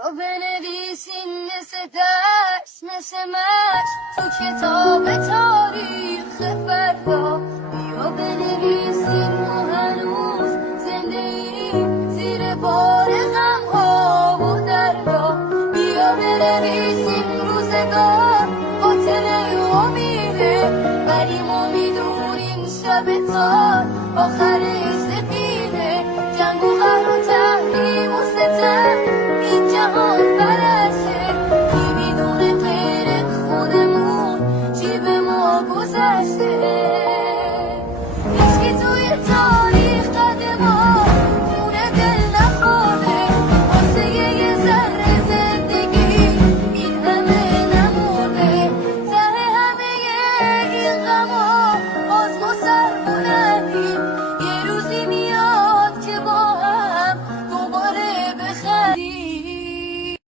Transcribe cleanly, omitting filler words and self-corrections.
یا بنویسین مثل درس مثل مشق تو کتاب تاریخ فردا، یا بنویسین